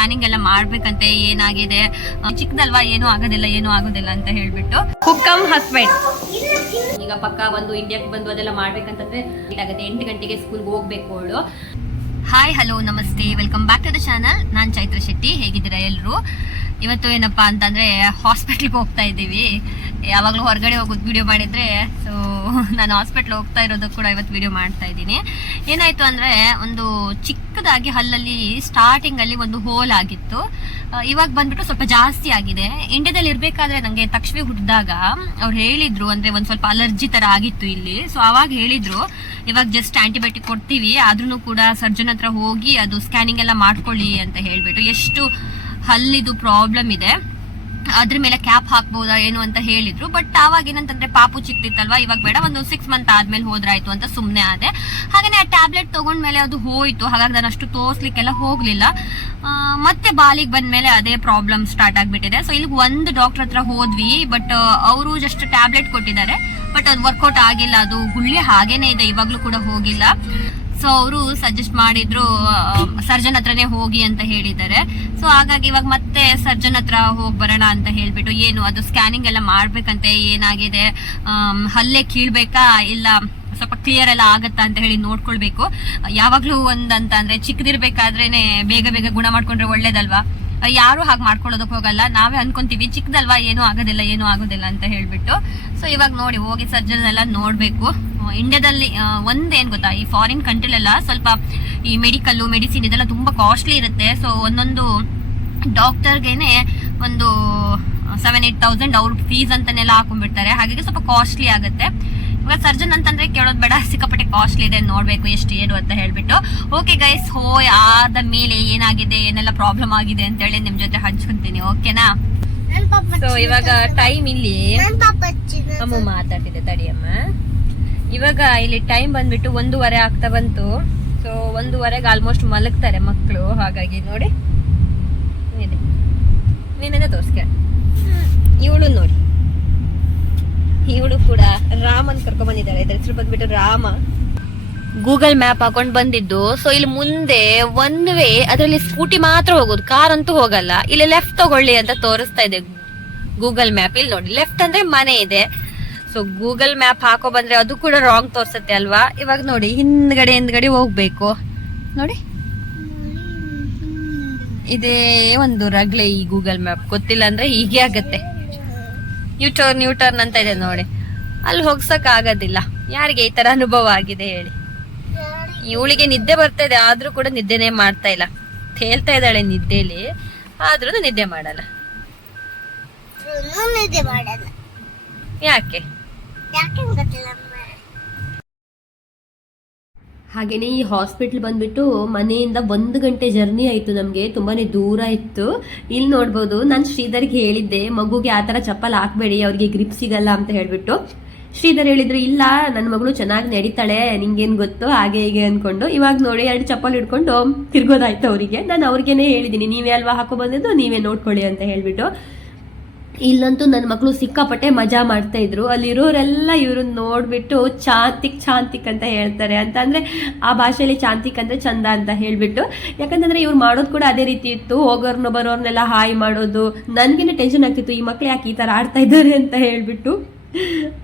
Scanning ಎಲ್ಲ ಮಾಡ್ಬೇಕಂತೆ, ಏನಾಗಿದೆ? ಚಿಕ್ಕದಲ್ವಾ, ಏನು ಆಗೋದಿಲ್ಲ ಏನು ಆಗೋದಿಲ್ಲ ಅಂತ ಹೇಳ್ಬಿಟ್ಟು ಹುಕ್ಕಮ್ ಹಸ್ಬೆಂಡ್. ಈಗ ಪಕ್ಕ ಬಂದು ಇಂಡಿಯಾಕ್ಕೆ ಬಂದು ಅದೆಲ್ಲ ಮಾಡ್ಬೇಕಂತಂದ್ರೆ ಇದಾಗುತ್ತೆ ಎಂಟು ಗಂಟೆಗೆ ಸ್ಕೂಲ್ಗೆ ಹೋಗ್ಬೇಕು ಅವಳು. Hi hello namaste. Welcome back to the channel ನಾನು ಚೈತ್ರ ಶೆಟ್ಟಿ. ಹೇಗಿದ್ದೀರಾ ಎಲ್ಲರೂ ಇವತ್ತು ಏನಪ್ಪಾ ಅಂತಂದ್ರೆ ಹಾಸ್ಪಿಟ್ಲಿಗೆ ಹೋಗ್ತಾ ಇದ್ದೀವಿ. ಯಾವಾಗಲೂ ಹೊರಗಡೆ ಹೋಗೋದು ವಿಡಿಯೋ ಮಾಡಿದ್ರೆ ಸೊ ನಾನು ಹಾಸ್ಪಿಟ್ಲ್ ಹೋಗ್ತಾ ಇರೋದು ಕೂಡ ಇವತ್ತು ವಿಡಿಯೋ ಮಾಡ್ತಾ ಇದ್ದೀನಿ. ಏನಾಯ್ತು ಅಂದ್ರೆ ಒಂದು ಚಿಕ್ಕದಾಗಿ ಹಲ್ಲಲ್ಲಿ ಸ್ಟಾರ್ಟಿಂಗ್ ಅಲ್ಲಿ ಒಂದು ಹೋಲ್ ಆಗಿತ್ತು. ಇವಾಗ ಬಂದ್ಬಿಟ್ಟು ಸ್ವಲ್ಪ ಜಾಸ್ತಿ ಆಗಿದೆ. ಇಂಡಿಯಾದಲ್ಲಿ ಇರ್ಬೇಕಾದ್ರೆ ನಂಗೆ ತಕ್ಷಣ ಹುಟ್ಟಿದಾಗ ಅವ್ರು ಹೇಳಿದ್ರು, ಅಂದ್ರೆ ಒಂದ್ ಸ್ವಲ್ಪ ಅಲರ್ಜಿ ತರ ಆಗಿತ್ತು ಇಲ್ಲಿ. ಸೊ ಅವಾಗ ಹೇಳಿದ್ರು, ಇವಾಗ ಜಸ್ಟ್ ಆಂಟಿಬಯೋಟಿಕ್ ಕೊಡ್ತೀವಿ. ಆದ್ರೂ ಕೂಡ ಸರ್ಜನ್ ಹತ್ರ ಹೋಗಿ ಅದು ಸ್ಕ್ಯಾನಿಂಗ್ ಎಲ್ಲ ಮಾಡ್ಕೊಳ್ಳಿ ಅಂತ ಹೇಳ್ಬಿಟ್ಟು ಎಷ್ಟು ಹಲ್ಲಿದು ಪ್ರಾಬ್ಲಮ್ ಇದೆ. ಅದ್ರ ಮೇಲೆ ಕ್ಯಾಪ್ ಹಾಕ್ಬೋದಾ ಏನು ಅಂತ ಹೇಳಿದ್ರು. ಬಟ್ ಆವಾಗ ಏನಂತಂದ್ರೆ ಪಾಪು ಚಿಕ್ತಿತ್ತಲ್ವಾ, ಇವಾಗ ಬೇಡ, ಒಂದು ಸಿಕ್ಸ್ ಮಂತ್ ಆದ್ಮೇಲೆ ಹೋದ್ರಾಯ್ತು ಅಂತ ಸುಮ್ಮನೆ ಆದೆ. ಹಾಗೇನೆ ಆ ಟ್ಯಾಬ್ಲೆಟ್ ತಗೊಂಡ್ಮೇಲೆ ಅದು ಹೋಯ್ತು. ಹಾಗಾಗಿ ನಾನು ಅಷ್ಟು ತೋರ್ಸ್ಲಿಕ್ಕೆಲ್ಲ ಹೋಗ್ಲಿಲ್ಲ. ಮತ್ತೆ ಬಾಲಿಗೆ ಬಂದ್ಮೇಲೆ ಅದೇ ಪ್ರಾಬ್ಲಮ್ ಸ್ಟಾರ್ಟ್ ಆಗ್ಬಿಟ್ಟಿದೆ. ಸೊ ಇಲ್ಲಿ ಒಂದು ಡಾಕ್ಟರ್ ಹತ್ರ ಹೋದ್ವಿ ಬಟ್ ಅವರು ಜಸ್ಟ್ ಟ್ಯಾಬ್ಲೆಟ್ ಕೊಟ್ಟಿದ್ದಾರೆ. ಬಟ್ ಅದು ವರ್ಕೌಟ್ ಆಗಿಲ್ಲ, ಅದು ಗುಳ್ಳೆ ಹಾಗೇನೆ ಇದೆ, ಇವಾಗ್ಲೂ ಕೂಡ ಹೋಗಿಲ್ಲ. ಸೊ ಅವರು ಸಜೆಸ್ಟ್ ಮಾಡಿದ್ರು ಸರ್ಜನ್ ಹತ್ರನೇ ಹೋಗಿ ಅಂತ ಹೇಳಿದ್ದಾರೆ. ಸೊ ಹಾಗಾಗಿ ಇವಾಗ ಮತ್ತೆ ಸರ್ಜನ್ ಹತ್ರ ಹೋಗಿ ಬರೋಣ ಅಂತ ಹೇಳ್ಬಿಟ್ಟು ಏನು ಅದು ಸ್ಕ್ಯಾನಿಂಗ್ ಎಲ್ಲ ಮಾಡ್ಬೇಕಂತೆ, ಏನಾಗಿದೆ? ಹಲ್ಲೆ ಕೀಳ್ಬೇಕಾ? ಇಲ್ಲ ಸ್ವಲ್ಪ ಕ್ಲಿಯರ್ ಎಲ್ಲ ಆಗತ್ತಾ ಅಂತ ಹೇಳಿ ನೋಡ್ಕೊಳ್ಬೇಕು. ಯಾವಾಗ್ಲೂ ಒಂದಂತ ಅಂದ್ರೆ ಚಿಕ್ಕದಿರ್ಬೇಕಾದ್ರೇನೆ ಬೇಗ ಬೇಗ ಗುಣ ಮಾಡ್ಕೊಂಡ್ರೆ ಒಳ್ಳೇದಲ್ವಾ? ಯಾರು ಹಾಗೆ ಮಾಡ್ಕೊಳ್ಳೋದಕ್ಕೆ ಹೋಗಲ್ಲ. ನಾವೇ ಅನ್ಕೊಂತೀವಿ, ಚಿಕ್ಕದಲ್ವಾ? ಏನೂ ಆಗೋದಿಲ್ಲ ಏನೂ ಆಗೋದಿಲ್ಲ ಅಂತ ಹೇಳ್ಬಿಟ್ಟು. ಸೊ ಇವಾಗ ನೋಡಿ, ಹೋಗಿ ಸರ್ಜನ್ ಎಲ್ಲ ನೋಡ್ಬೇಕು. ಇಂಡಿಯಾದಲ್ಲಿ ಒಂದೇನು ಗೊತ್ತಾ ಈ ಫಾರಿನ್ ಕಂಟ್ರಿಲೆಲ್ಲ ಸ್ವಲ್ಪ ಈ ಮೆಡಿಕಲ್ಲು ಮೆಡಿಸಿನ್ ಇದೆಲ್ಲ ತುಂಬಾ ಕಾಸ್ಟ್ಲಿ ಇರುತ್ತೆ. ಸೊ ಒಂದೊಂದು ಡಾಕ್ಟರ್ಗೇನೆ ಒಂದು ಸೆವೆನ್ ಏಟ್ ತೌಸಂಡ್ ಅವ್ರ ಫೀಸ್ ಅಂತಾನೆಲ್ಲ ಹಾಕೊಂಡ್ಬಿಡ್ತಾರೆ. ಹಾಗಾಗಿ ಸ್ವಲ್ಪ ಕಾಸ್ಟ್ಲಿ ಆಗುತ್ತೆ. ಇವಾಗ ಸರ್ಜನ್ ಅಂತಂದ್ರೆ ಕೇಳೋದು ಬೇಡ ಸಿಕ್ಕಾಪಟ್ಟೆ ಕಾಸ್ಟ್ಲಿ ಇದೆ ನೋಡ್ಬೇಕು ಎಷ್ಟು ಏನು ಅಂತ ಹೇಳ್ಬಿಟ್ಟು. ಓಕೆ ಗೈಸ್ ಹೋಯ್ ಆದ ಮೇಲೆ ಏನಾಗಿದೆ ಏನೆಲ್ಲ ಪ್ರಾಬ್ಲಮ್ ಆಗಿದೆ ಅಂತ ಹೇಳಿ ನಿಮ್ ಜೊತೆ ಹಂಚ್ಕೊಂತೀನಿ ಓಕೆನಾ ಸೊ ಇವಾಗ ಟೈಮ್ ಇಲ್ಲಿ ಅಮ್ಮ ಮಾತಾಡ್ತಿದ್ದೆ ತಡಿಯಮ್ಮ ಇವಾಗ ಇಲ್ಲಿ ಟೈಮ್ ಬಂದ್ಬಿಟ್ಟು ಒಂದೂವರೆ ಆಗ್ತಾ ಬಂತು. ಸೊ ಒಂದೂವರೆಗೆ ಆಲ್ಮೋಸ್ಟ್ ಮಲಗ್ತಾರೆ ಮಕ್ಕಳು ಹಾಗಾಗಿ ನೋಡಿ, ಇದೆ. ನೀನೇನೆ ತೋರಿಸ್ಕೆ. ಇವಳು ನೋಡಿ. ಇವಳು ಕೂಡ ರಾಮನ್ ಕರ್ಕೊಂಡ್ ಬಂದಿದ್ದಾರೆ ಇದ್ರ ಹೆಸರು ಬಂದ್ಬಿಟ್ಟು ರಾಮ. ಗೂಗಲ್ ಮ್ಯಾಪ್ ಹಾಕೊಂಡು ಬಂದಿದ್ದು. ಸೊ ಇಲ್ಲಿ ಮುಂದೆ ಒನ್ ವೇ ಅದರಲ್ಲಿ ಸ್ಕೂಟಿ ಮಾತ್ರ ಹೋಗೋದು. ಕಾರ್ ಅಂತೂ ಹೋಗಲ್ಲ. ಇಲ್ಲಿ ಲೆಫ್ಟ್ ತಗೊಳ್ಳಿ ಅಂತ ತೋರಿಸ್ತಾ ಇದೆ ಗೂಗಲ್ ಮ್ಯಾಪ್ ಇಲ್ಲಿ ನೋಡಿ ಲೆಫ್ಟ್ ಅಂದ್ರೆ ಮನೆ ಇದೆ. ಸೊ ಗೂಗಲ್ ಮ್ಯಾಪ್ ಹಾಕೋ ಬಂದ್ರೆ ಅದು ಕೂಡ ರಾಂಗ್ ತೋರ್ಸತ್ತೆ ಅಲ್ವಾ? ಇವಾಗ ನೋಡಿ ಹಿಂದ್ಗಡೆ ಹಿಂದ್ಗಡೆ ಹೋಗ್ಬೇಕು. ನೋಡಿ. ಇದೇ ಒಂದು ರಗ್ಲೆ ಈ ಗೂಗಲ್ ಮ್ಯಾಪ್ ಗೊತ್ತಿಲ್ಲ ಅಂದ್ರೆ ಹೀಗೆ ಆಗತ್ತೆ. ಯೂ ಟರ್ನ್ ಯೂ ಟರ್ನ್ ಅಂತ ಇದೆ ನೋಡಿ. ಅಲ್ಲಿ ಹೋಗ್ಸಕ್ ಆಗೋದಿಲ್ಲ. ಯಾರಿಗೆ ಈ ತರ ಅನುಭವ ಆಗಿದೆ ಹೇಳಿ. ಇವಳಿಗೆ ನಿದ್ದೆ ಬರ್ತಾ ಇದೆ ಆದ್ರೂ ಕೂಡ ನಿದ್ದೆನೇ ಮಾಡ್ತಾ ಇಲ್ಲ. ಹೇಳ್ತಾ ಇದ್ದಾಳೆ ನಿದ್ದೆಲಿ ಆದ್ರೂ ನಿದ್ದೆ ಮಾಡಲ್ಲ. ನಿದ್ದೆ ಮಾಡಲ್ಲ. ಯಾಕೆ? ಯಾಕೆ ಈ ಹಾಸ್ಪಿಟ್ಲ್ ಬಂದ್ಬಿಟ್ಟು ಮನೆಯಿಂದ ಒಂದು ಗಂಟೆ ಜರ್ನಿ ಆಯ್ತು ನಮಗೆ, ತುಂಬಾನೇ ದೂರ ಇತ್ತು. ಇಲ್ಲಿ ನೋಡ್ಬೋದು, ನಾನು ಶ್ರೀಧರ್ಗೆ ಹೇಳಿದ್ದೆ, ಮಗುಗೆ ಆ ತರ ಚಪ್ಪಲ್ ಹಾಕ್ಬೇಡಿ, ಅವ್ರಿಗೆ ಗ್ರಿಪ್ ಸಿಗಲ್ಲ ಅಂತ ಹೇಳ್ಬಿಟ್ಟು. ಶ್ರೀಧರ್ ಹೇಳಿದ್ರು, ಇಲ್ಲ ನನ್ನ ಮಗಳು ಚೆನ್ನಾಗಿ ನಡೀತಾಳೆ, ನಿಂಗೇನು ಗೊತ್ತು, ಹಾಗೆ ಹೀಗೆ ಅಂದ್ಕೊಂಡು ಇವಾಗ ನೋಡಿ ಎರಡು ಚಪ್ಪಲ್ ಹಿಡ್ಕೊಂಡು ತಿರ್ಗೋದಾಯ್ತು ಅವರಿಗೆ. ನಾನು ಅವ್ರಿಗೇನೆ ಹೇಳಿದ್ದೀನಿ ನೀವೇ ಅಲ್ವಾ ಹಾಕೋ ಬಂದಿದ್ದು, ನೀವೇ ನೋಡ್ಕೊಳ್ಳಿ ಅಂತ ಹೇಳ್ಬಿಟ್ಟು. ಇಲ್ಲಂತೂ ನನ್ನ ಮಕ್ಕಳು ಸಿಕ್ಕಾಪಟ್ಟೆ ಮಜಾ ಮಾಡ್ತಾ ಇದ್ರು. ಅಲ್ಲಿರೋರೆಲ್ಲ ಇವ್ರನ್ನ ನೋಡ್ಬಿಟ್ಟು ಚಾಂತಿಕ್ ಚಾಂತಿಕ್ ಅಂತ ಹೇಳ್ತಾರೆ. ಅಂತ ಅಂದ್ರೆ ಆ ಭಾಷೆಯಲ್ಲಿ ಚಾಂತಿಕ್ ಅಂದ್ರೆ ಚಂದ ಅಂತ ಹೇಳ್ಬಿಟ್ಟು. ಯಾಕಂತಂದ್ರೆ ಇವ್ರು ಮಾಡೋದು ಕೂಡ ಅದೇ ರೀತಿ ಇತ್ತು. ಹೋಗೋರ್ನ ಬರೋರ್ನೆಲ್ಲ ಹಾಯ್ ಮಾಡೋದು. ನನ್ಗೇನೆ ಟೆನ್ಷನ್ ಆಗ್ತಿತ್ತು. ಈ ಮಕ್ಳು ಯಾಕೆ ಈ ತರ ಆಡ್ತಾ ಇದ್ದಾರೆ ಅಂತ ಹೇಳ್ಬಿಟ್ಟು.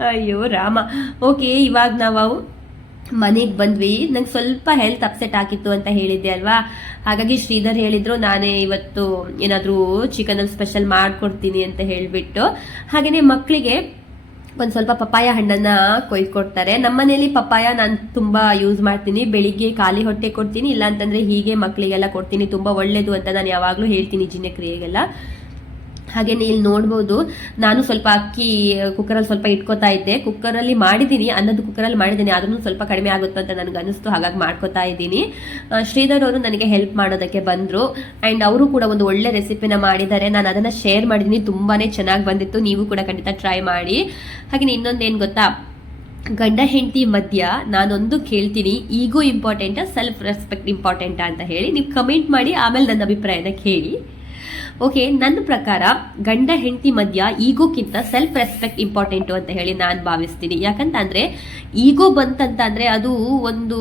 ಅಯ್ಯೋ ರಾಮ. ಓಕೆ ಇವಾಗ ನಾವು ಮನೆಗೆ ಬಂದ್ವಿ. ನಂಗೆ ಸ್ವಲ್ಪ ಹೆಲ್ತ್ ಅಪ್ಸೆಟ್ ಆಗಿತ್ತು ಅಂತ ಹೇಳಿದ್ದೆ ಅಲ್ವಾ? ಹಾಗಾಗಿ ಶ್ರೀಧರ್ ಹೇಳಿದ್ರು, ನಾನೇ ಇವತ್ತು ಏನಾದರೂ ಚಿಕನಲ್ಲಿ ಸ್ಪೆಷಲ್ ಮಾಡಿಕೊಡ್ತೀನಿ ಅಂತ ಹೇಳಿಬಿಟ್ಟು. ಹಾಗೆಯೇ ಮಕ್ಕಳಿಗೆ ಒಂದು ಸ್ವಲ್ಪ ಪಪ್ಪಾಯ ಹಣ್ಣನ್ನು ನಮ್ಮ ಮನೇಲಿ ಪಪ್ಪಾಯ ನಾನು ತುಂಬ ಯೂಸ್ ಮಾಡ್ತೀನಿ. ಬೆಳಿಗ್ಗೆ ಖಾಲಿ ಹೊಟ್ಟೆ ಕೊಡ್ತೀನಿ ಇಲ್ಲ ಅಂತಂದ್ರೆ ಹೀಗೆ ಮಕ್ಕಳಿಗೆಲ್ಲ ಕೊಡ್ತೀನಿ. ತುಂಬ ಒಳ್ಳೆಯದು ಅಂತ ನಾನು ಯಾವಾಗಲೂ ಹೇಳ್ತೀನಿ ಜಿನ್ನಕ್ರಿಯೆಗೆಲ್ಲ ಹಾಗೇನೆ ಇಲ್ಲಿ ನೋಡ್ಬೋದು. ನಾನು ಸ್ವಲ್ಪ ಅಕ್ಕಿ ಕುಕ್ಕರಲ್ಲಿ ಸ್ವಲ್ಪ ಇಟ್ಕೋತಾ ಇದ್ದೆ. ಕುಕ್ಕರಲ್ಲಿ ಮಾಡಿದ್ದೀನಿ ಅನ್ನದ ಕುಕ್ಕರಲ್ಲಿ ಮಾಡಿದ್ದೀನಿ ಅದನ್ನು ಸ್ವಲ್ಪ ಕಡಿಮೆ ಆಗುತ್ತೆ ಅಂತ ನನಗೆ ಅನಿಸ್ತು ಹಾಗಾಗಿ ಮಾಡ್ಕೋತಾ ಇದ್ದೀನಿ. ಶ್ರೀಧರ್ ಅವರು ನನಗೆ ಹೆಲ್ಪ್ ಮಾಡೋದಕ್ಕೆ ಬಂದರು. ಆ್ಯಂಡ್ ಅವರು ಕೂಡ ಒಂದು ಒಳ್ಳೆ ರೆಸಿಪಿನ ಮಾಡಿದ್ದಾರೆ. ನಾನು ಅದನ್ನು ಶೇರ್ ಮಾಡಿದ್ದೀನಿ ತುಂಬಾ ಚೆನ್ನಾಗಿ ಬಂದಿತ್ತು. ನೀವು ಕೂಡ ಖಂಡಿತ ಟ್ರೈ ಮಾಡಿ. ಹಾಗೆ ಇನ್ನೊಂದೇನು ಗೊತ್ತಾ? ಗಂಡ, ಹೆಂಡತಿ ಮಧ್ಯ ನಾನೊಂದು ಕೇಳ್ತೀನಿ. ಈಗೂ ಇಂಪಾರ್ಟೆಂಟಾ ಸೆಲ್ಫ್ ರೆಸ್ಪೆಕ್ಟ್ ಇಂಪಾರ್ಟೆಂಟಾ ಅಂತ ಹೇಳಿ. ನೀವು ಕಮೆಂಟ್ ಮಾಡಿ, ಆಮೇಲೆ ನನ್ನ ಅಭಿಪ್ರಾಯನ ಕೇಳಿ. ಓಕೆ ನನ್ನ ಪ್ರಕಾರ ಗಂಡ ಹೆಂಡತಿ ಮಧ್ಯ ಈಗೋಕ್ಕಿಂತ ಸೆಲ್ಫ್ ರೆಸ್ಪೆಕ್ಟ್ ಇಂಪಾರ್ಟೆಂಟು ಅಂತ ಹೇಳಿ ನಾನು ಭಾವಿಸ್ತೀನಿ. ಯಾಕಂತಂದ್ರೆ ಈಗೋ ಬಂತಂತಂದರೆ ಅದು ಒಂದು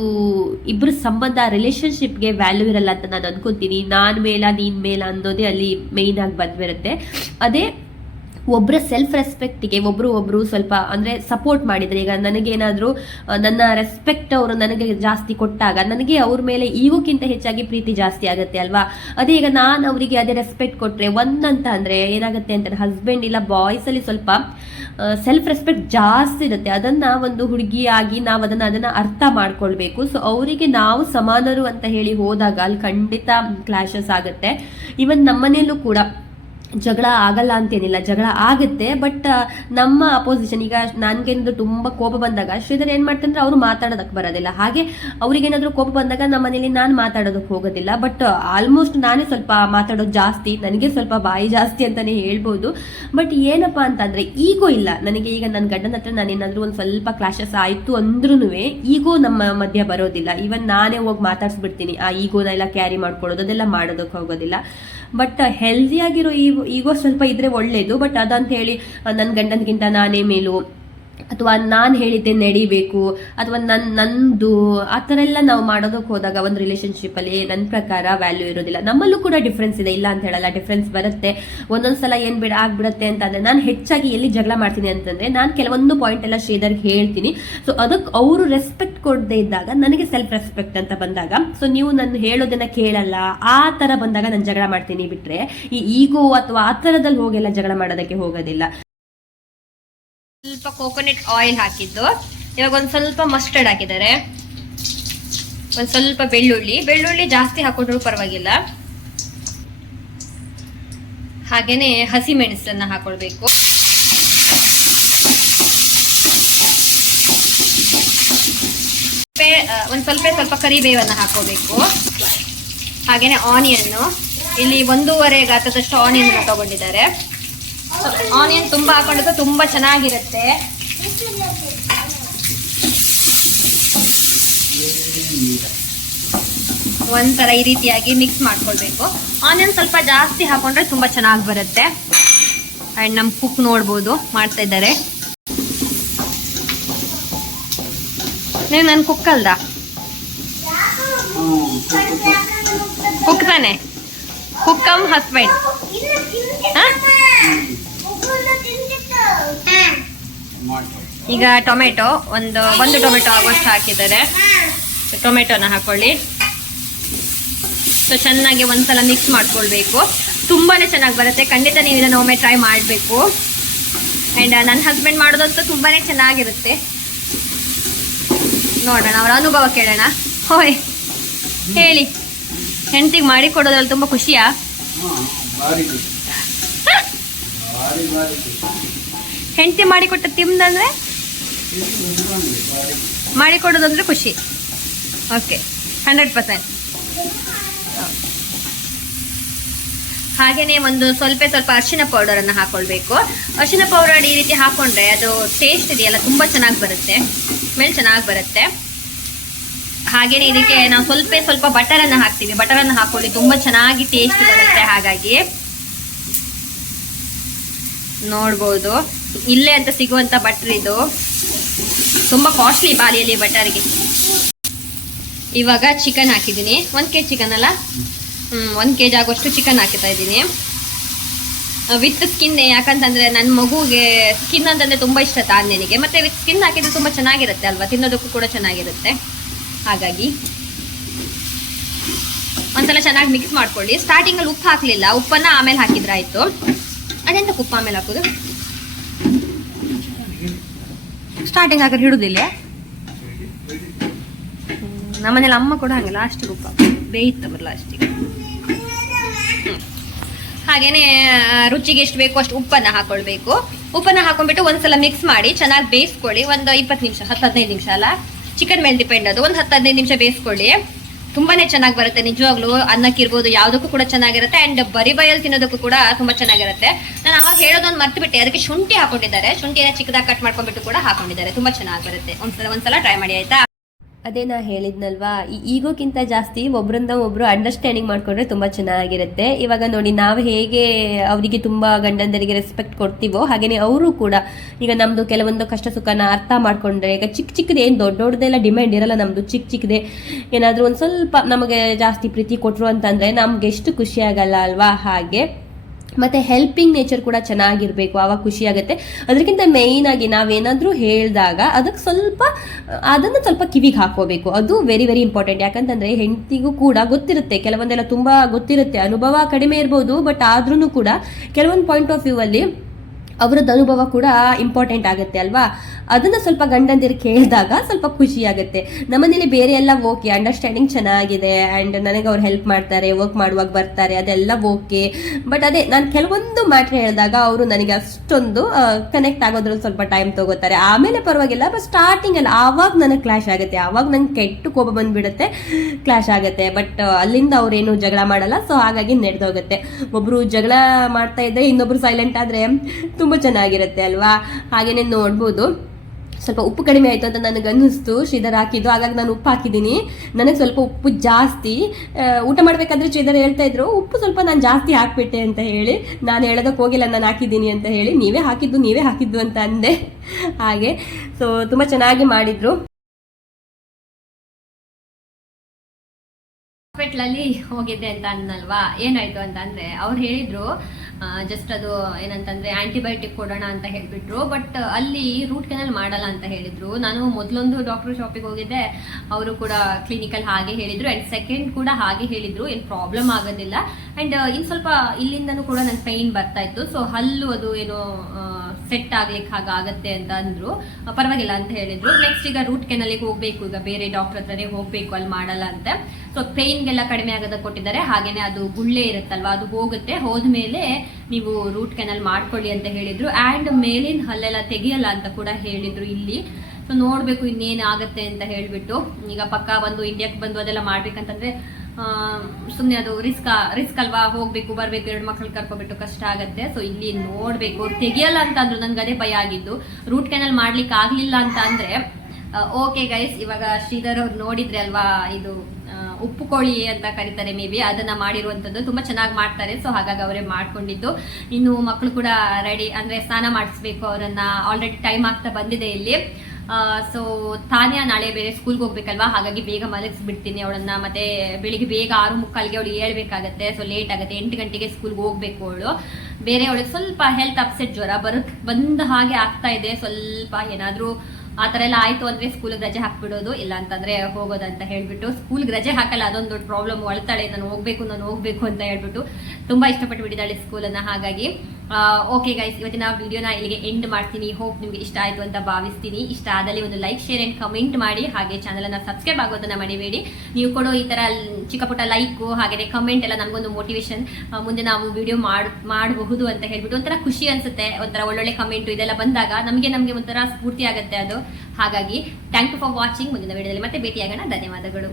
ಇಬ್ಬರ ಸಂಬಂಧ ರಿಲೇಶನ್ಶಿಪ್ಗೆ ವ್ಯಾಲ್ಯೂ ಇರಲ್ಲ ಅಂತ ನಾನು ಅನ್ಕೊಂತೀನಿ. ನಾನು ಮೇಲ, ನೀನ್ ಮೇಲ ಅನ್ನೋದೇ ಅಲ್ಲಿ ಮೇಯ್ನ್ ಆಗಿ ಅದೇ ಒಬ್ಬರ ಸೆಲ್ಫ್ ರೆಸ್ಪೆಕ್ಟಿಗೆ ಒಬ್ರು ಒಬ್ರು ಸ್ವಲ್ಪ ಅಂದ್ರೆ ಸಪೋರ್ಟ್ ಮಾಡಿದ್ರೆ, ಈಗ ನನಗೇನಾದರೂ ನನ್ನ ರೆಸ್ಪೆಕ್ಟ್ ಅವರು ನನಗೆ ಜಾಸ್ತಿ ಕೊಟ್ಟಾಗ, ನನಗೆ ಅವ್ರ ಮೇಲೆ ಈಗೋಕ್ಕಿಂತ ಹೆಚ್ಚಾಗಿ ಪ್ರೀತಿ ಜಾಸ್ತಿ ಆಗುತ್ತೆ ಅಲ್ವಾ? ಅದೇ ಈಗ ನಾನು ಅವರಿಗೆ ಅದೇ ರೆಸ್ಪೆಕ್ಟ್ ಕೊಟ್ಟರೆ ಒಂದಂತ ಅಂದ್ರೆ ಏನಾಗುತ್ತೆ ಅಂತ ಹಸ್ಬೆಂಡ್ ಇಲ್ಲ ಬಾಯ್ಸ್ ಅಲ್ಲಿ ಸ್ವಲ್ಪ ಸೆಲ್ಫ್ ರೆಸ್ಪೆಕ್ಟ್ ಜಾಸ್ತಿ ಇರುತ್ತೆ. ಅದನ್ನ ಒಂದು ಹುಡುಗಿಯಾಗಿ ನಾವು ಅದನ್ನ ಅದನ್ನ ಅರ್ಥ ಮಾಡ್ಕೊಳ್ಬೇಕು. ಸೊ ಅವರಿಗೆ ನಾವು ಸಮಾನರು ಅಂತ ಹೇಳಿ ಹೋದಾಗ ಅಲ್ಲಿ ಖಂಡಿತ ಕ್ಲಾಶಸ್ ಆಗುತ್ತೆ. ಇವನ್ ನಮ್ಮನೆಯಲ್ಲೂ ಕೂಡ ಜಗಳ ಆಗಲ್ಲ ಅಂತೇನಿಲ್ಲ, ಜಗಳ ಆಗುತ್ತೆ ಬಟ್ ನಮ್ಮ ಅಪೋಸಿಷನ್ ಈಗ ನನ್ಗೇನಾದ್ರು ತುಂಬಾ ಕೋಪ ಬಂದಾಗ ಶ್ರೀಧರ್ ಏನು ಮಾಡ್ತಂದ್ರೆ ಅವರು ಮಾತಾಡೋದಕ್ಕೆ ಬರೋದಿಲ್ಲ. ಹಾಗೆ ಅವ್ರಿಗೇನಾದರೂ ಕೋಪ ಬಂದಾಗ ನಮ್ಮ ಮನೇಲಿ ನಾನು ಮಾತಾಡೋದಕ್ಕೆ ಹೋಗೋದಿಲ್ಲ ಬಟ್ ಆಲ್ಮೋಸ್ಟ್ ನಾನೇ ಸ್ವಲ್ಪ ಮಾತಾಡೋದು ಜಾಸ್ತಿ, ನನಗೆ ಸ್ವಲ್ಪ ಬಾಯಿ ಜಾಸ್ತಿ ಅಂತಾನೆ ಹೇಳ್ಬೋದು. ಬಟ್ ಏನಪ್ಪಾ ಅಂತಂದರೆ, ಈಗೋ ಇಲ್ಲ. ನನಗೆ ಈಗ ನನ್ನ ಗಂಡನ ಹತ್ರ ನಾನೇನಾದರೂ ಒಂದು ಸ್ವಲ್ಪ ಕ್ಲಾಶಸ್ ಆಯಿತು ಅಂದ್ರೂ ಈಗೋ ನಮ್ಮ ಮಧ್ಯ ಬರೋದಿಲ್ಲ. ಈವನ್ ನಾನೇ ಹೋಗಿ ಮಾತಾಡ್ಸ್ಬಿಡ್ತೀನಿ. ಆ ಈಗೋನ ಎಲ್ಲ ಕ್ಯಾರಿ ಮಾಡ್ಕೊಳ್ಳೋದು, ಅದೆಲ್ಲ ಮಾಡೋದಕ್ಕೆ ಹೋಗೋದಿಲ್ಲ. ಬಟ್ ಹೆಲ್ದಿಯಾಗಿರೋ ಈಗೋ ಸ್ವಲ್ಪ ಇದ್ರೆ ಒಳ್ಳೇದು ಬಟ್ ಅದಂತ ಹೇಳಿ ನನ್ನ ಗಂಡನ್ಗಿಂತ ನಾನೇ ಮೇಲು. ಅಥವಾ ನಾನು ಹೇಳಿದ್ದೆ ನಡಿಬೇಕು, ಅಥವಾ ನನ್, ನಂದು, ಆ ಥರ ಎಲ್ಲ ನಾವು ಮಾಡೋದಕ್ಕೆ ಹೋದಾಗ ಒಂದು ರಿಲೇಶನ್ಶಿಪ್ ಅಲ್ಲಿ ನನ್ನ ಪ್ರಕಾರ ವ್ಯಾಲ್ಯೂ ಇರೋದಿಲ್ಲ. ನಮ್ಮಲ್ಲೂ ಕೂಡ ಡಿಫ್ರೆನ್ಸ್ ಇದೆ, ಇಲ್ಲ ಅಂತ ಹೇಳಲ್ಲ ಡಿಫ್ರೆನ್ಸ್ ಬರುತ್ತೆ. ಒಂದೊಂದ್ಸಲ ಏನ್ ಬಿಡ, ಆಗ್ಬಿಡತ್ತೆ ಅಂತಂದ್ರೆ ನಾನು ಹೆಚ್ಚಾಗಿ ಎಲ್ಲಿ ಜಗಳ ಮಾಡ್ತೀನಿ ಅಂತಂದ್ರೆ ನಾನು ಕೆಲವೊಂದು ಪಾಯಿಂಟ್ ಎಲ್ಲ ಶ್ರೀಧರ್ಗೆ ಹೇಳ್ತೀನಿ. ಸೊ ಅದಕ್ಕೆ ಅವರು ರೆಸ್ಪೆಕ್ಟ್ ಕೊಡದೇ ಇದ್ದಾಗ ನನಗೆ ಸೆಲ್ಫ್ ರೆಸ್ಪೆಕ್ಟ್ ಅಂತ ಬಂದಾಗ ಸೊ ನೀವು ನನ್ನ ಹೇಳೋದನ್ನ ಕೇಳಲ್ಲ, ಆ ಥರ ಬಂದಾಗ ನಾನು ಜಗಳ ಮಾಡ್ತೀನಿ ಬಿಟ್ರೆ, ಈ ಈಗೋ ಅಥವಾ ಆ ಥರದಲ್ಲಿ ಹೋಗೆಲ್ಲ ಜಗಳ ಮಾಡೋದಕ್ಕೆ ಹೋಗೋದಿಲ್ಲ. ಸ್ವಲ್ಪ ಕೋಕೋನಟ್ ಆಯಿಲ್ ಹಾಕಿದ್ದು. ಇವಾಗ ಒಂದ್ ಸ್ವಲ್ಪ ಮಸ್ಟರ್ಡ್ ಹಾಕಿದ್ದಾರೆ. ಒಂದ್ ಸ್ವಲ್ಪ ಬೆಳ್ಳುಳ್ಳಿ. ಬೆಳ್ಳುಳ್ಳಿ ಜಾಸ್ತಿ ಹಾಕೊಂಡ್ರು ಪರವಾಗಿಲ್ಲ. ಹಾಗೇನೆ ಹಸಿ ಮೆಣಸನ್ನ ಹಾಕೊಳ್ಬೇಕು. ಒಂದು ಸ್ವಲ್ಪ ಸ್ವಲ್ಪ ಕರಿಬೇವನ್ನ ಹಾಕೋಬೇಕು. ಹಾಗೇನೆ ಆನಿಯನ್ ಇಲ್ಲಿ ಒಂದೂವರೆ ಗಾತ್ರದಷ್ಟು ಆನಿಯನ್ ತಗೊಂಡಿದ್ದಾರೆ. ಆನಿಯನ್ ತುಂಬ ಹಾಕೊಂಡಿದ್ದು ತುಂಬ ಚೆನ್ನಾಗಿರುತ್ತೆ. ಒಂಥರ ಈ ರೀತಿಯಾಗಿ ಮಿಕ್ಸ್ ಮಾಡ್ಕೊಳ್ಬೇಕು. ಆನಿಯನ್ ಸ್ವಲ್ಪ ಜಾಸ್ತಿ ಹಾಕೊಂಡ್ರೆ ತುಂಬ ಚೆನ್ನಾಗಿ ಬರುತ್ತೆ. ಆ್ಯಂಡ್ ನಮ್ಮ ಕುಕ್ ನೋಡ್ಬೋದು, ಮಾಡ್ತಾ ಇದ್ದಾರೆ. ನೀವು ನನ್ನ ಕುಕ್ ಅಲ್ದ? ಕುಕ್ ತಾನೆ? ಕುಕ್ ಕಮ್ ಹಸ್ಬೆಂಡ್ ಹಾ? ಈಗ ಟೊಮೆಟೊ ಒಂದು ಒಂದು ಟೊಮೆಟೊ ಆಗೋಷ್ಟು ಹಾಕಿದ್ದಾರೆ. ಟೊಮೆಟೊನ ಹಾಕೊಳ್ಳಿ. ಸೊ ಚೆನ್ನಾಗಿ ಒಂದ್ಸಲ ಮಿಕ್ಸ್ ಮಾಡ್ಕೊಳ್ಬೇಕು. ತುಂಬಾನೇ ಚೆನ್ನಾಗಿ ಬರುತ್ತೆ. ಖಂಡಿತ ನೀವು ಇದನ್ನ ಒಮ್ಮೆ ಟ್ರೈ ಮಾಡಬೇಕು. ಆ್ಯಂಡ್ ನನ್ನ ಹಸ್ಬೆಂಡ್ ಮಾಡೋದಂತೂ ತುಂಬಾನೇ ಚೆನ್ನಾಗಿರುತ್ತೆ. ನೋಡೋಣ ಅವರ ಅನುಭವ ಕೇಳೋಣ. ಹೋಯ್ ಹೇಳಿ. ಹೆಂಡತಿಗೆ ಮಾಡಿ ಕೊಡೋದ್ರಲ್ಲಿ ತುಂಬ ಖುಷಿಯಾ ಭಾರಿ ಖುಷಿ ಭಾರಿ ಭಾರಿ ಖುಷಿ ಹೆಂಡತಿ ಮಾಡಿ ಕೊಟ್ಟ ತಿಂದಂದ್ರೆ ಮಾಡಿ ಕೊಡೋದಂದ್ರೆ ಖುಷಿ. Okay, hundred percent. ಹಾಗೆಯೇ ಒಂದು ಸ್ವಲ್ಪ ಸ್ವಲ್ಪ ಅರಿಶಿನ ಪೌಡರ್ ಅನ್ನ ಹಾಕೊಳ್ಬೇಕು. ಅರಿಶಿನ ಪೌಡರ್ ಈ ರೀತಿ ಹಾಕೊಂಡ್ರೆ ಅದು ಟೇಸ್ಟ್ ಇದೆಯಲ್ಲ, ತುಂಬಾ ಚೆನ್ನಾಗಿ ಬರುತ್ತೆ. ಸ್ಮೆಲ್ ಚೆನ್ನಾಗಿ ಬರುತ್ತೆ. ಹಾಗೆಯೇ ಇದಕ್ಕೆ ನಾವು ಸ್ವಲ್ಪ ಸ್ವಲ್ಪ ಬಟರ್ ಅನ್ನ ಹಾಕ್ತೀವಿ. ಬಟರ್ ಅನ್ನ ಹಾಕೊಳ್ಳಿ, ತುಂಬಾ ಚೆನ್ನಾಗಿ ಟೇಸ್ಟ್ ಬರುತ್ತೆ ಹಾಗಾಗಿ. ನೋಡ್ಬೋದು. ಇಲ್ಲೇ ಅಂತ ಸಿಗುವಂತ ಬಟರ್ ಇದು. ತುಂಬಾ ಕಾಸ್ಟ್ಲಿ ಬಾಲಿಯಲ್ಲಿ ಬಟರ್ಗೆ ಇವಾಗ ಚಿಕನ್ ಹಾಕಿದ್ದೀನಿ. ಒಂದ್ ಕೆ ಚಿಕನ್ ಅಲ್ಲ? ಹ್ಮ್, ಒಂದ್ ಕೆ ಜಿ ಆಗುವಷ್ಟು ಚಿಕನ್ ಹಾಕಿತಾ ಇದ್ದೀನಿ. ವಿತ್ ಸ್ಕಿನ್ ಯಾಕಂತಂದ್ರೆ ನನ್ನ ಮಗುಗೆ ಸ್ಕಿನ್ ಅಂತಂದ್ರೆ ತುಂಬಾ ಇಷ್ಟ ತಾನೇನಿಗೆ ಮತ್ತೆ ವಿತ್ ಸ್ಕಿನ್ ಹಾಕಿದ್ರೆ ತುಂಬಾ ಚೆನ್ನಾಗಿರುತ್ತೆ ಅಲ್ವಾ? ತಿನ್ನೋದಕ್ಕೂ ಕೂಡ ಚೆನ್ನಾಗಿರುತ್ತೆ. ಹಾಗಾಗಿ ಒಂದ್ಸಲ ಚೆನ್ನಾಗಿ ಮಿಕ್ಸ್ ಮಾಡ್ಕೊಳ್ಳಿ. ಸ್ಟಾರ್ಟಿಂಗ್ ಅಲ್ಲಿ ಉಪ್ಪು ಹಾಕ್ಲಿಲ್ಲ. ಉಪ್ಪನ್ನ ಆಮೇಲೆ ಹಾಕಿದ್ರೆ ಆಯ್ತು. ಅದೆಂತ ಉಪ್ಪು ಆಮೇಲೆ ಹಾಕೋದು? ಸ್ಟಾರ್ಟಿಂಗ್ ಹಾಕಿದ್ರೆ ಹಿಡುದಿಲ್ಲ ನಮ್ಮನೇಲಿ ಅಮ್ಮ ಕೂಡ ಹಂಗೆ ಲಾಸ್ಟಿಗೆ ಕುಪ್ಪ ಬೇಯಿತ್ತ ಬರ್ ಲಾಸ್ಟಿಗೆ ಹಾಗೇನೆ ರುಚಿಗೆ ಎಷ್ಟು ಬೇಕೋ ಅಷ್ಟು ಉಪ್ಪನ್ನ ಹಾಕೊಳ್ಬೇಕು. ಉಪ್ಪನ್ನ ಹಾಕೊಂಡ್ಬಿಟ್ಟು ಒಂದ್ಸಲ ಮಿಕ್ಸ್ ಮಾಡಿ, ಚೆನ್ನಾಗಿ ಬೇಯಿಸ್ಕೊಳ್ಳಿ. ಒಂದು ಇಪ್ಪತ್ತು ನಿಮಿಷ, ಹತ್ತು ಹದಿನೈದು ನಿಮಿಷ ಅಲ್ಲ? ಚಿಕನ್ ಮೇಲೆ ಡಿಪೆಂಡ್ ಅದು. ಒಂದು ಹತ್ತು ಹದಿನೈದು ನಿಮಿಷ ಬೇಯಿಸ್ಕೊಳ್ಳಿ. ತುಂಬಾನೇ ಚೆನ್ನಾಗಿ ಬರುತ್ತೆ. ನಿಜವಾಗ್ಲೂ ಅನ್ನಕ್ಕಿರ್ಬೋದು ಯಾವುದಕ್ಕೂ ಕೂಡ ಚೆನ್ನಾಗಿರುತ್ತೆ. ಅಂಡ್ ಬರಿ ಬಯಲ್ ತಿನ್ನೋದಕ್ಕೂ ಕೂಡ ತುಂಬಾ ಚೆನ್ನಾಗಿರುತ್ತೆ. ನಾನು ಅವಾಗ ಹೇಳೋದೊಂದು ಮರ್ತು ಬಿಟ್ಟೆ ಅದಕ್ಕೆ ಶುಂಠಿ ಹಾಕೊಂಡಿದ್ದಾರೆ. ಶುಂಠಿನ ಚಿಕ್ಕದಾಗಿ ಕಟ್ ಮಾಡ್ಕೊಂಡ್ಬಿಟ್ಟು ಕೂಡ ಹಾಕೊಂಡಿದ್ದಾರೆ. ತುಂಬಾ ಚೆನ್ನಾಗಿ ಬರುತ್ತೆ. ಒಂದ್ಸಲ ಒಂದ್ಸಲ ಟ್ರೈ ಮಾಡಿ, ಆಯ್ತಾ? ಅದೇ ನಾ ಹೇಳಿದ್ನಲ್ವಾ ಈಗೋಕ್ಕಿಂತ ಜಾಸ್ತಿ ಒಬ್ಬರಿಂದ ಒಬ್ರು ಅಂಡರ್ಸ್ಟ್ಯಾಂಡಿಂಗ್ ಮಾಡ್ಕೊಂಡ್ರೆ ತುಂಬಾ ಚೆನ್ನಾಗಿರುತ್ತೆ. ಇವಾಗ ನೋಡಿ, ನಾವು ಹೇಗೆ ಅವರಿಗೆ ತುಂಬಾ ಗಂಡಂದರಿಗೆ ರೆಸ್ಪೆಕ್ಟ್ ಕೊಡ್ತೀವೋ, ಹಾಗೇನೆ ಅವರು ಕೂಡ ಈಗ ನಮ್ದು ಕೆಲವೊಂದು ಕಷ್ಟ ಸುಖನ ಅರ್ಥ ಮಾಡ್ಕೊಂಡ್ರೆ, ಈಗ ಚಿಕ್ಕ ಚಿಕ್ಕದೇ ಏನು ದೊಡ್ಡ ದೊಡ್ಡದೆಲ್ಲ ಡಿಮ್ಯಾಂಡ್ ಇರಲ್ಲ ನಮ್ದು ಚಿಕ್ಕ ಚಿಕ್ಕದೇ ಏನಾದರೂ ಒಂದು ಸ್ವಲ್ಪ ನಮಗೆ ಜಾಸ್ತಿ ಪ್ರೀತಿ ಕೊಟ್ಟರು ಅಂತಂದ್ರೆ ನಮ್ಗೆ ಎಷ್ಟು ಖುಷಿ ಆಗಲ್ಲ ಅಲ್ವಾ ಹಾಗೆ. ಮತ್ತೆ ಹೆಲ್ಪಿಂಗ್ ನೇಚರ್ ಕೂಡ ಚೆನ್ನಾಗಿರ್ಬೇಕು, ಆವಾಗ ಖುಷಿ ಆಗುತ್ತೆ ಅದಕ್ಕಿಂತ ಮೇಯ್ನ್ ಆಗಿ ನಾವೇನಾದ್ರೂ ಹೇಳಿದಾಗ ಅದಕ್ಕೆ ಸ್ವಲ್ಪ, ಅದನ್ನು ಸ್ವಲ್ಪ ಕಿವಿಗೆ ಹಾಕೋಬೇಕು ಅದು ವೆರಿ ವೆರಿ ಇಂಪಾರ್ಟೆಂಟ್ ಯಾಕಂತಂದ್ರೆ ಹೆಂಡತಿಗೂ ಕೂಡ ಗೊತ್ತಿರುತ್ತೆ, ಕೆಲವೊಂದೆಲ್ಲ ತುಂಬಾ ಗೊತ್ತಿರುತ್ತೆ. ಅನುಭವ ಕಡಿಮೆ ಇರ್ಬೋದು ಬಟ್ ಆದ್ರೂ ಕೂಡ ಕೆಲವೊಂದು ಪಾಯಿಂಟ್ ಆಫ್ ವ್ಯೂ ಅಲ್ಲಿ ಅವರದ್ದು ಅನುಭವ ಕೂಡ ಇಂಪಾರ್ಟೆಂಟ್ ಆಗುತ್ತೆ ಅಲ್ವಾ? ಅದನ್ನ ಸ್ವಲ್ಪ ಗಂಡಂದಿರು ಕೇಳಿದಾಗ ಸ್ವಲ್ಪ ಖುಷಿ ಆಗುತ್ತೆ. ನಮ್ಮನೇಲಿ ಬೇರೆ ಎಲ್ಲ ಓಕೆ ಅಂಡರ್ಸ್ಟ್ಯಾಂಡಿಂಗ್ ಚೆನ್ನಾಗಿದೆ ಆ್ಯಂಡ್ ನನಗೆ ಅವ್ರು ಹೆಲ್ಪ್ ಮಾಡ್ತಾರೆ ವರ್ಕ್ ಮಾಡುವಾಗ ಬರ್ತಾರೆ, ಅದೆಲ್ಲ ಓಕೆ ಬಟ್ ಅದೇ, ನಾನು ಕೆಲವೊಂದು ಮ್ಯಾಟ್ರ್ ಹೇಳಿದಾಗ ಅವರು ನನಗೆ ಅಷ್ಟೊಂದು ಕನೆಕ್ಟ್ ಆಗೋದ್ರಲ್ಲಿ ಸ್ವಲ್ಪ ಟೈಮ್ ತಗೋತಾರೆ. ಆಮೇಲೆ ಪರವಾಗಿಲ್ಲ ಬಟ್ ಸ್ಟಾರ್ಟಿಂಗ್ ಅಲ್ಲಿ ಆವಾಗ ನನಗೆ ಕ್ಲಾಶ್ ಆಗುತ್ತೆ. ಆವಾಗ ನಂಗೆ ಕೆಟ್ಟು ಕೋಪ ಬಂದ್ಬಿಡುತ್ತೆ ಕ್ಲಾಶ್ ಆಗುತ್ತೆ. ಬಟ್ ಅಲ್ಲಿಂದ ಅವ್ರೇನು ಜಗಳ ಮಾಡಲ್ಲ ಸೊ ಹಾಗಾಗಿ ನಡೆದೋಗುತ್ತೆ. ಒಬ್ಬರು ಜಗಳ ಮಾಡ್ತಾ ಇದ್ದರೆ ಇನ್ನೊಬ್ರು ಸೈಲೆಂಟ್ ಆದ್ರೆ ತುಂಬಾ ಚೆನ್ನಾಗಿರುತ್ತೆ ಅಲ್ವಾ? ಹಾಗೇನೆ ನೋಡ್ಬೋದು. ಸ್ವಲ್ಪ ಉಪ್ಪು ಕಡಿಮೆ ಆಯಿತು ಅಂತ ನನಗೆ ಅನ್ನಿಸ್ತು ಶ್ರೀಧರ್ ಹಾಕಿದ್ದು. ಹಾಗಾಗಿ ನಾನು ಉಪ್ಪು ಹಾಕಿದ್ದೀನಿ. ನನಗೆ ಸ್ವಲ್ಪ ಉಪ್ಪು ಜಾಸ್ತಿ. ಊಟ ಮಾಡಬೇಕಾದ್ರೆ ಶ್ರೀಧರ್ ಹೇಳ್ತಾ ಇದ್ರು, ಉಪ್ಪು ಸ್ವಲ್ಪ ನಾನು ಜಾಸ್ತಿ ಹಾಕ್ಬಿಟ್ಟೆ ಅಂತ ಹೇಳಿ. ನಾನು ಹೇಳೋದಕ್ಕೆ ಹೋಗಿಲ್ಲ, ನಾನು ಹಾಕಿದ್ದೀನಿ ಅಂತ ಹೇಳಿ. ನೀವೇ ಹಾಕಿದ್ದು ನೀವೇ ಹಾಕಿದ್ದು ಅಂತ ಅಂದೆ. ಹಾಗೆ. ಸೊ ತುಂಬ ಚೆನ್ನಾಗಿ ಮಾಡಿದ್ರು. ಹಾಸ್ಪಿಟ್ಲಲ್ಲಿ ಹೋಗಿದ್ದೆ ಅಂತ ಅಂದಲ್ವಾ ಏನಾಯ್ತು ಅಂತ ಅಂದ್ರೆ, ಅವ್ರು ಹೇಳಿದ್ರು ಜಸ್ಟ್ ಅದು ಏನಂತಂದ್ರೆ ಆಂಟಿಬಯೋಟಿಕ್ ಕೊಡೋಣ ಅಂತ ಹೇಳ್ಬಿಟ್ರು. ಬಟ್ ಅಲ್ಲಿ ರೂಟ್ ಕೆನಲ್ ಮಾಡಲ್ಲ ಅಂತ ಹೇಳಿದ್ರು. ನಾನು ಮೊದಲೊಂದು ಡಾಕ್ಟರ್ ಶಾಪಿಗೆ ಹೋಗಿದ್ದೆ. ಅವರು ಕೂಡ ಕ್ಲಿನಿಕಲ್ ಹಾಗೆ ಹೇಳಿದ್ರು. ಅಂಡ್ ಸೆಕೆಂಡ್ ಕೂಡ ಹಾಗೆ ಹೇಳಿದ್ರು. ಏನು ಪ್ರಾಬ್ಲಮ್ ಆಗೋದಿಲ್ಲ. ಅಂಡ್ ಇನ್ ಸ್ವಲ್ಪ ಇಲ್ಲಿಂದನೂ ಕೂಡ ನಂಗೆ ಪೈನ್ ಬರ್ತಾ ಇತ್ತು. ಸೊ ಹಲ್ಲು ಅದು ಏನೋ ಸೆಟ್ ಆಗ್ಲಿಕ್ಕೆ ಹಾಗಾಗತ್ತೆ ಅಂತ ಅಂದ್ರು. ಪರವಾಗಿಲ್ಲ ಅಂತ ಹೇಳಿದ್ರು. ನೆಕ್ಸ್ಟ್ ಈಗ ರೂಟ್ ಕೆನಲಿಗೆ ಹೋಗ್ಬೇಕು. ಈಗ ಬೇರೆ ಡಾಕ್ಟರ್ ಹತ್ರನೇ ಹೋಗ್ಬೇಕು. ಅಲ್ಲಿ ಮಾಡಲ್ಲ ಅಂತ. ಸೊ ಪೇನ್ಗೆಲ್ಲ ಕಡಿಮೆ ಆಗೋದಕ್ಕೆ ಕೊಟ್ಟಿದ್ದಾರೆ. ಹಾಗೇನೆ ಅದು ಗುಳ್ಳೆ ಇರುತ್ತಲ್ವಾ, ಅದು ಹೋಗುತ್ತೆ. ಹೋದ್ಮೇಲೆ ನೀವು ರೂಟ್ ಕೆನಲ್ ಮಾಡ್ಕೊಳ್ಳಿ ಅಂತ ಹೇಳಿದ್ರು. ಆ್ಯಂಡ್ ಮೇಲಿನ ಹಲ್ಲೆಲ್ಲ ತೆಗಿಯಲ್ಲ ಅಂತ ಕೂಡ ಹೇಳಿದ್ರು ಇಲ್ಲಿ. ಸೊ ನೋಡಬೇಕು ಇನ್ನೇನು ಆಗುತ್ತೆ ಅಂತ ಹೇಳಿಬಿಟ್ಟು. ಈಗ ಪಕ್ಕ ಬಂದು ಇಂಡಿಯಾಕ್ಕೆ ಬಂದು ಅದೆಲ್ಲ ಮಾಡ್ಬೇಕಂತಂದ್ರೆ ಸುಮ್ಮನೆ ಅದು ರಿಸ್ಕ್ ರಿಸ್ಕ್ ಅಲ್ವಾ? ಹೋಗ್ಬೇಕು, ಬರ್ಬೇಕು, ಎರಡು ಮಕ್ಕಳು ಕರ್ಕೊಬಿಟ್ಟು ಕಷ್ಟ ಆಗತ್ತೆ. ಸೊ ಇಲ್ಲಿ ನೋಡ್ಬೇಕು. ತೆಗಿಯಲ್ಲ ಅಂತ ಅಂದ್ರು ನನ್ಗೆ ಅದೇ ಭಯ ಆಗಿದ್ದು. ರೂಟ್ ಕೆನಲ್ ಮಾಡ್ಲಿಕ್ಕೆ ಆಗ್ಲಿಲ್ಲ ಅಂತ ಅಂದ್ರೆ ಓಕೆ ಗೈಸ್ ಇವಾಗ ಶ್ರೀಧರ್ ಅವ್ರು ನೋಡಿದ್ರೆ ಅಲ್ವಾ ಇದು ಉಪ್ಪು ಕೋಳಿ ಅಂತ ಕರೀತಾರೆ ಮೇ ಬಿ, ಅದನ್ನ ಮಾಡಿರುವಂತದ್ದು ತುಂಬಾ ಚೆನ್ನಾಗಿ ಮಾಡ್ತಾರೆ. ಸೊ ಹಾಗಾಗಿ ಅವರೇ ಮಾಡ್ಕೊಂಡಿದ್ದು. ಇನ್ನು ಮಕ್ಕಳು ಕೂಡ ರೆಡಿ ಅಂದ್ರೆ ಸ್ನಾನ ಮಾಡಿಸ್ಬೇಕು. ಅವರನ್ನ ಆಲ್ರೆಡಿ ಟೈಮ್ ಆಗ್ತಾ ಬಂದಿದೆ ಇಲ್ಲಿ. ಸೊ ತಾನೇ ನಾಳೆ ಬೇರೆ ಸ್ಕೂಲ್ಗೆ ಹೋಗ್ಬೇಕಲ್ವಾ? ಹಾಗಾಗಿ ಬೇಗ ಮಲಗಿಸ್ಬಿಡ್ತೀನಿ ಅವಳನ್ನ. ಮತ್ತೆ ಬೆಳಿಗ್ಗೆ ಬೇಗ ಆರು ಮುಕ್ಕಾಲ್ಗೆ ಅವಳು ಹೇಳ್ಬೇಕಾಗತ್ತೆ. ಸೊ ಲೇಟ್ ಆಗುತ್ತೆ. ಎಂಟು ಗಂಟೆಗೆ ಸ್ಕೂಲ್ಗೆ ಹೋಗ್ಬೇಕು ಅವಳು. ಬೇರೆ ಅವಳಿಗೆ ಸ್ವಲ್ಪ ಹೆಲ್ತ್ ಅಪ್ಸೆಟ್ ಜ್ವರ ಬರುತ್, ಬಂದ ಹಾಗೆ ಆಗ್ತಾ ಇದೆ. ಸ್ವಲ್ಪ ಏನಾದ್ರೂ ಆ ಥರ ಎಲ್ಲ ಆಯ್ತು ಅಂದ್ರೆ ಸ್ಕೂಲ್ಗೆ ರಜೆ ಹಾಕ್ಬಿಡೋದು ಇಲ್ಲ ಅಂತಂದ್ರೆ ಹೋಗೋದಂತ ಹೇಳ್ಬಿಟ್ಟು ಸ್ಕೂಲ್ಗೆ ರಜೆ ಹಾಕಲ್ಲ, ಅದೊಂದು ದೊಡ್ಡ ಪ್ರಾಬ್ಲಮ್ ಅಳ್ತಾಳೆ ನಾನು ಹೋಗ್ಬೇಕು ನಾನು ಹೋಗ್ಬೇಕು ಅಂತ ಹೇಳ್ಬಿಟ್ಟು ತುಂಬಾ ಇಷ್ಟಪಟ್ಟು ಬಿಟ್ಟಿದ್ದಾಳೆ ಸ್ಕೂಲನ್ನ ಹಾಗಾಗಿ. ಓಕೆ ಗೈಸ್ ಇವತ್ತಿನ ವಿಡಿಯೋನ ಇಲ್ಲಿಗೆ ಎಂಡ್ ಮಾಡ್ತೀನಿ. ಹೋಪ್ ನಿಮ್ಗೆ ಇಷ್ಟ ಆಯ್ತು ಅಂತ ಭಾವಿಸ್ತೀನಿ. ಇಷ್ಟ ಆದಲ್ಲಿ ಒಂದು ಲೈಕ್ ಶೇರ್ ಅಂಡ್ ಕಮೆಂಟ್ ಮಾಡಿ. ಹಾಗೆ ಚಾನಲ್ ಅನ್ನ ಸಬ್ಸ್ಕ್ರೈಬ್ ಆಗೋದನ್ನ ಮಡಿಬೇಡಿ ನೀವು ಕೊಡೋ ಈ ತರ ಚಿಕ್ಕ ಪುಟ್ಟ ಲೈಕು ಹಾಗೆ ಕಮೆಂಟ್ ಎಲ್ಲ ನಮಗೊಂದು ಮೋಟಿವೇಶನ್ ಮುಂದೆ ನಾವು ವಿಡಿಯೋ ಮಾಡಿ, ಮಾಡಬಹುದು ಅಂತ ಹೇಳ್ಬಿಟ್ಟು ಒಂಥರ ಖುಷಿ ಅನ್ಸುತ್ತೆ. ಒಂಥರ ಒಳ್ಳೊಳ್ಳೆ ಕಮೆಂಟ್ ಇದೆಲ್ಲ ಬಂದಾಗ ನಮಗೆ ನಮಗೆ ಒಂಥರ ಸ್ಫೂರ್ತಿ ಆಗುತ್ತೆ ಅದು. ಹಾಗಾಗಿ ಥ್ಯಾಂಕ್ ಯು ಫಾರ್ ವಾಚಿಂಗ್ ಮುಂದಿನ ವಿಡಿಯೋದಲ್ಲಿ ಮತ್ತೆ ಭೇಟಿಯಾಗೋಣ. ಧನ್ಯವಾದಗಳು.